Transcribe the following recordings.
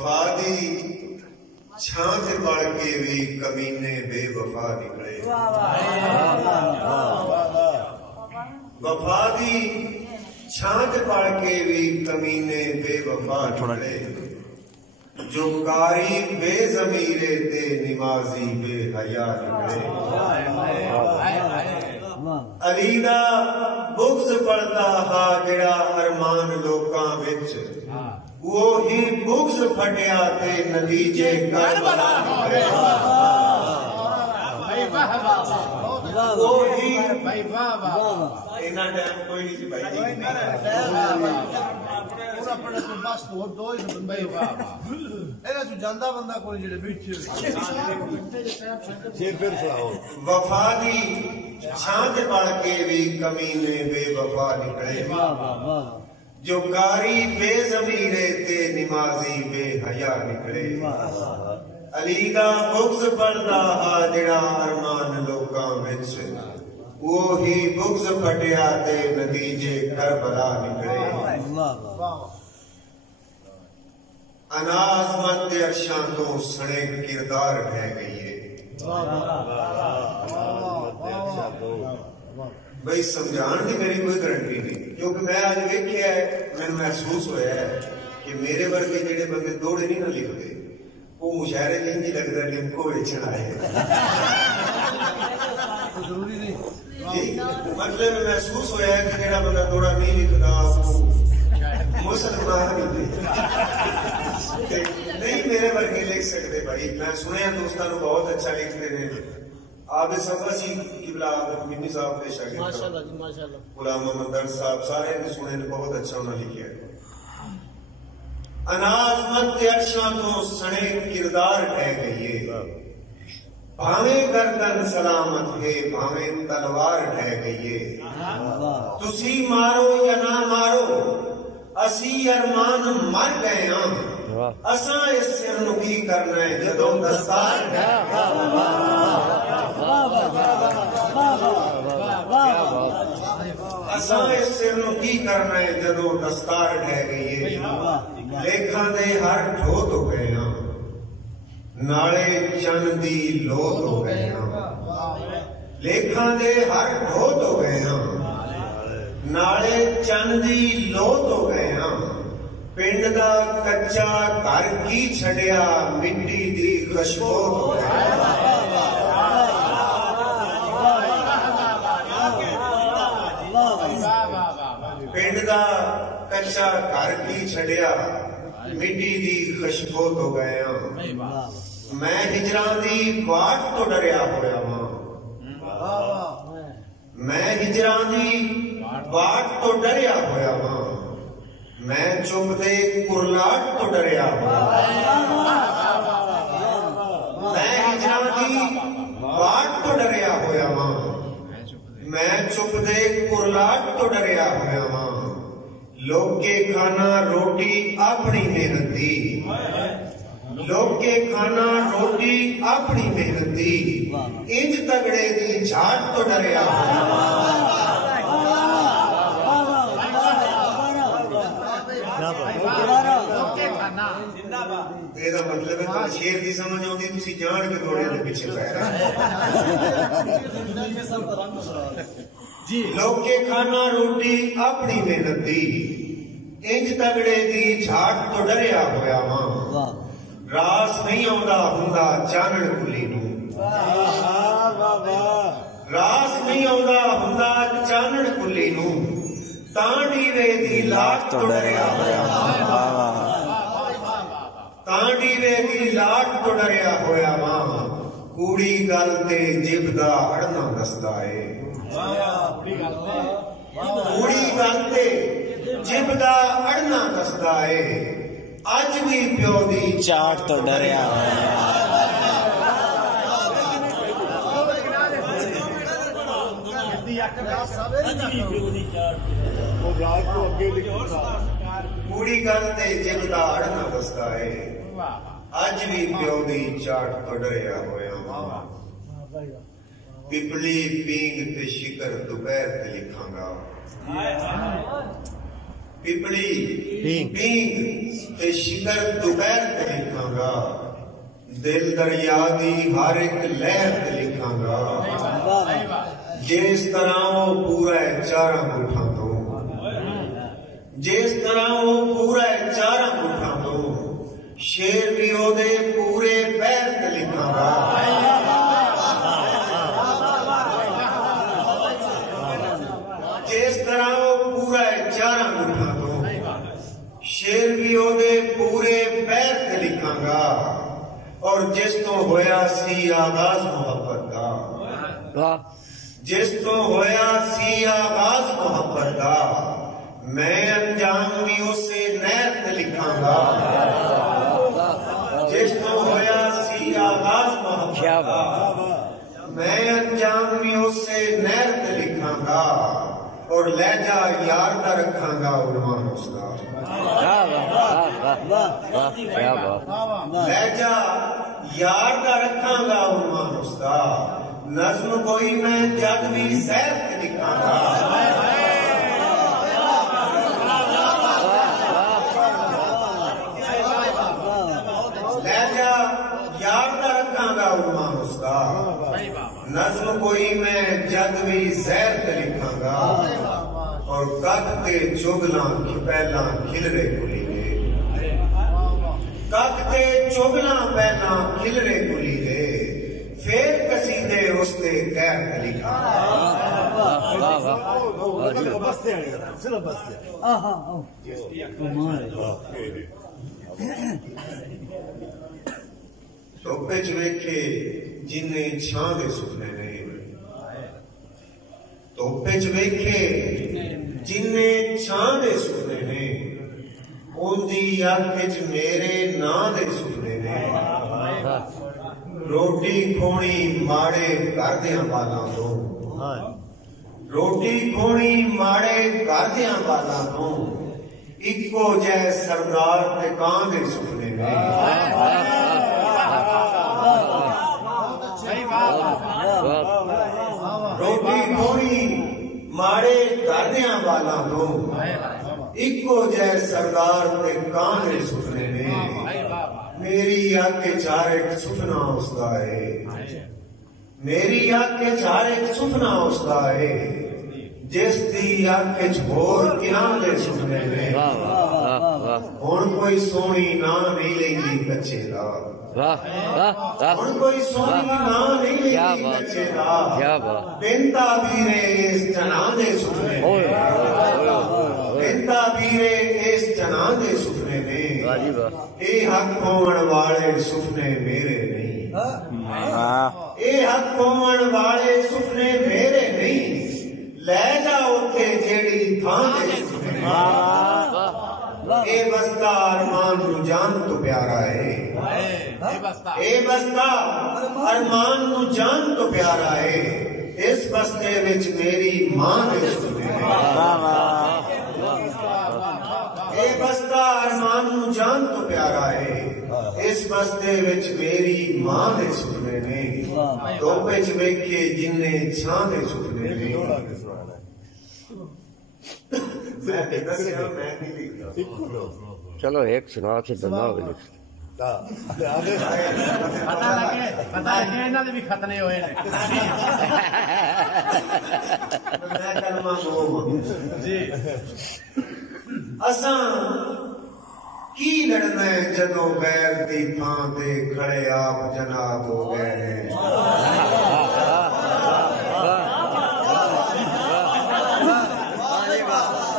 वफा दी छांच पड़ के भी कमीने बेवफा निकले। वफा दी छांच पड़ के भी कमीने बेवफा निकले। जो कारी बेज़मीरे ते निमाजी बेहया निकले। अली दा बुग़्ज़ पड़दा हा जिहड़ा अरमान लोकां विच, वो ही बुग़्ज़ फटिया ते नतीजे करबला निकले। वो ही इन्ना टाइम कोई नहीं सी भाई वफा दी छांच पड़ के भी कमीने बेवफा निकले। जो कारी बेज़मीरे ते निमाजी बेहया निकले। अली दा बुग़्ज़ पड़दा हा जिहड़ा अरमान लोकां विच, वो ही बुग़्ज़ फटिया ते नतीजे करबला निकले। अनाज़मत अरशां तो सड़े किरदार रह गई है। भाई समझाण की मेरी कोई गारंटी नहीं, क्योंकि मैं अज वेख्या है, मैंने महसूस होया है कि मेरे वर्गे जिहड़े बंदे दौड़े नहीं ना लिखते, वो मुशायरे में इंज लगदा लिमको वेचण आए जरूरी नहीं जी। मतलब महसूस होया है कि जिहड़ा बंदा दौड़ा नहीं लिखता वो मुसलमान नहीं, मेरे वर्गे लिख सकते भाई। मैं सुने दोस्तों को बहुत अच्छा लिखते हैं। आप सबसी किबला मिन्नी साहब के शागिर्द माशाल्लाह जी माशाल्लाह, गुलाम मोहम्मद दर्द साहब सारे ने सुने ने बहुत अच्छा उन्होंने लिखा है। अनाज़मत अरशां तो सड़े किरदार रह गई है। भावे गर्दन सलामत है, भावे तलवार ढह गई है। तुसी मारो या ना मारो, असी अरमान मर गए हां। असा इस सिर नूं की करना है जदों दस्तार असा इस सिर नूं की करना है जदों दस्तार ढह गई है। लेखां दे हर ठोत हो गए हां, नाले चन दी लोत हो गए हां। लेखां दे हर ठोत हो गए हां, नाले चन दी लोत हो गए हां। पिंड दा कच्चा घर की छड़िया, मिट्टी दी खुशबू हो गए। पिंड दा कच्चा घर की छड़िया, मिट्टी दी खुशबू हो गए हां। मैं हिजरां दी वाट तो डरिया होया वां। मैं हिजरां दी वाट तो डरिया होया वां। मैं चुप दे कुरलाट तो डरिया होया। मैं हिजरां दी वाट तो डरिया होया वां। मैं चुप दे कुरलाट तो डरिया होया वां। लोके खाना रोटी अपनी मेहनत दी, लोके खाना रोटी अपनी मेहनत दी। इंज तगड़े दी झाट तो डरिया होया वां। ਇਹਦਾ मतलब है शेर की समझ आती, तुसी जान के घोड़े के पीछे पै रहे। लोके खाना रोटी अपनी मेहनत दी, इंज तगड़े दी झाट तो डरिया होया वां। रास नहीं आउंदा हुंदा चानण कुली नूं, रास नहीं आउंदा हुंदा चानण कुली नूं। तां डीवे दी लाट तो डरिया होया वां। तां डीवे दी लाट तो डरिया होया वां। कूड़ी गल ते जिब दा अड़ना दसदा है। कूड़ी गल ते जिब दा अड़ना दसदा है। अज भी प्यो दी चाट तो डरिया होया। कूड़ी गल ते जिब दा अड़ना दसदा है। अज भी प्यो दी चाट तो डरिया होया। पिपली पींग ते शिकर दोपहर ते लिखांगा। पिपली पींग ते शिकर दोपहर ते लिखांगा दिल दरिया दी हर एक लहर ते लिखांगा जिस तरह वो पूरा है चारा मुठा तो जिस तरह वो पूरा है चारा मुठा तो शेर भी ओदे पूरे पैर ते लिखांगा जिस तरह वो पूरा है चारा मुठा तो शेर भी ओदे पूरे पैर ते लिखांगा और जिस तो होया सी आगाज मोहब्बत का जिस तो होया सी आगाज मोहब्बत का मैं अंजाम भी उसे नहर ते लिखांगा जिस तो होया सी आगाज मोहब्बत का मैं अंजाम भी उसे नहर ते लिखांगा और लहजा यार दा रखांगा उन्वान उसका लहजा यार दा रखांगा उन्वान उसका नज्म कोई मैं जग भी सैर के दिखांगा लहजा यार दा रखांगा उन्वान उसका नज्म कोई मैं जग भी सैर के लिखांगा और कख ते चुगला पहला खिलरे कुली दे कख ते चुगला पहला खिलरे कुली दे फिर कसीदे उसते कह लिखा टोपे च वेखे जिन्ने छां दे सुपने ने टोपे च वेखे जिन्ने छां दे सुपने ने उनदी अख च मेरे नां दे सुपने ने रोटी खोनी माड़े करदियां बालां तो रोटी खोनी माड़े करदियां बालां तो इको जै सरदार ते कां दे सुपने ने रोटी खोनी माड़े करदियां बालां तो इको जै सरदार ते कां दे सुपने ने मेरी आंखें चार एक सुपना उसका है मेरी आंखें चार एक सुपना उसका है जिस दी आंखें होर किना दे सुपने ने हुण कोई सोहनी ना नहीं लेंदी कच्चे दा हुण कोई सोहनी ना नहीं लेंदी कच्चे दा बिंता बीरे इस जना दे सुपने ने बिंता बीरे इस जना दे सुपने ने ए हक होवन वाले सुपने मेरे नहीं ए हक होवन वाले सुपने मेरे नहीं ले जा उथे जेड़ी थां दे सुपने ए बस्ता अरमान नू जान तो प्यारा है ए बस्ता अरमान नू जान तो प्यारा है इस बस्ते विच मेरी मां दे सुपने ए बस्ता अरमान नू जान तो प्यारा है इस बस्ते विच मेरी मां दे सुपने ने टोपे च वेखे जिन्ने छां दे सुपने ने चलो एक सुना के बनाओ पता है इन्हां दे भी खतने होए ने मैं कलमा जी असां की लड़ना है जदों गैर दी थां ते खड़े आप जनाब हो गए हैं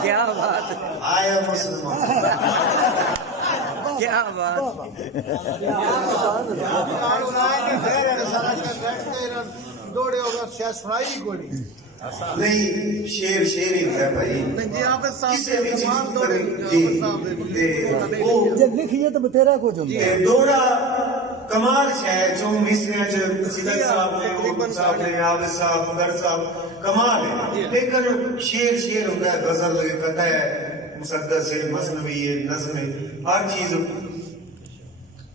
क्या बात आया मुसलमान क्या बात दौड़े होगा शायद सुनाई भी कोई नहीं शेर शेर ही है भाई किसी भी चीज जब लिखिए तो बतेरा कुछ दौड़ा कमाल है जो मिसरिया सिदर साहब ने उमर साहब ने आबिद साहब मगर साहब कमाल है लेकिन शेर शेर होता है गजल कथा है मुसद्दस है मसनवी है नज़्म है हर चीज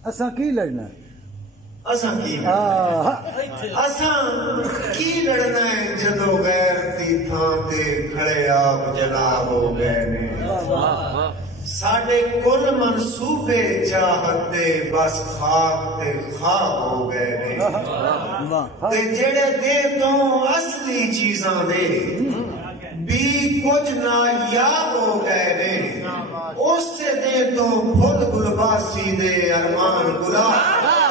असा की लड़ना असा की लड़ना है जदों गैर दी थां ते खड़े आप जनाब हो गए ने साडे कुल मनसूबे चाहत दे बस खाक ते खाक हो गए ने ते जेड़े दे तो असली चीजां दे भी कुछ नायाब हो गए ने उससे दे तो फुल गुलबासी दे अरमान गुलाब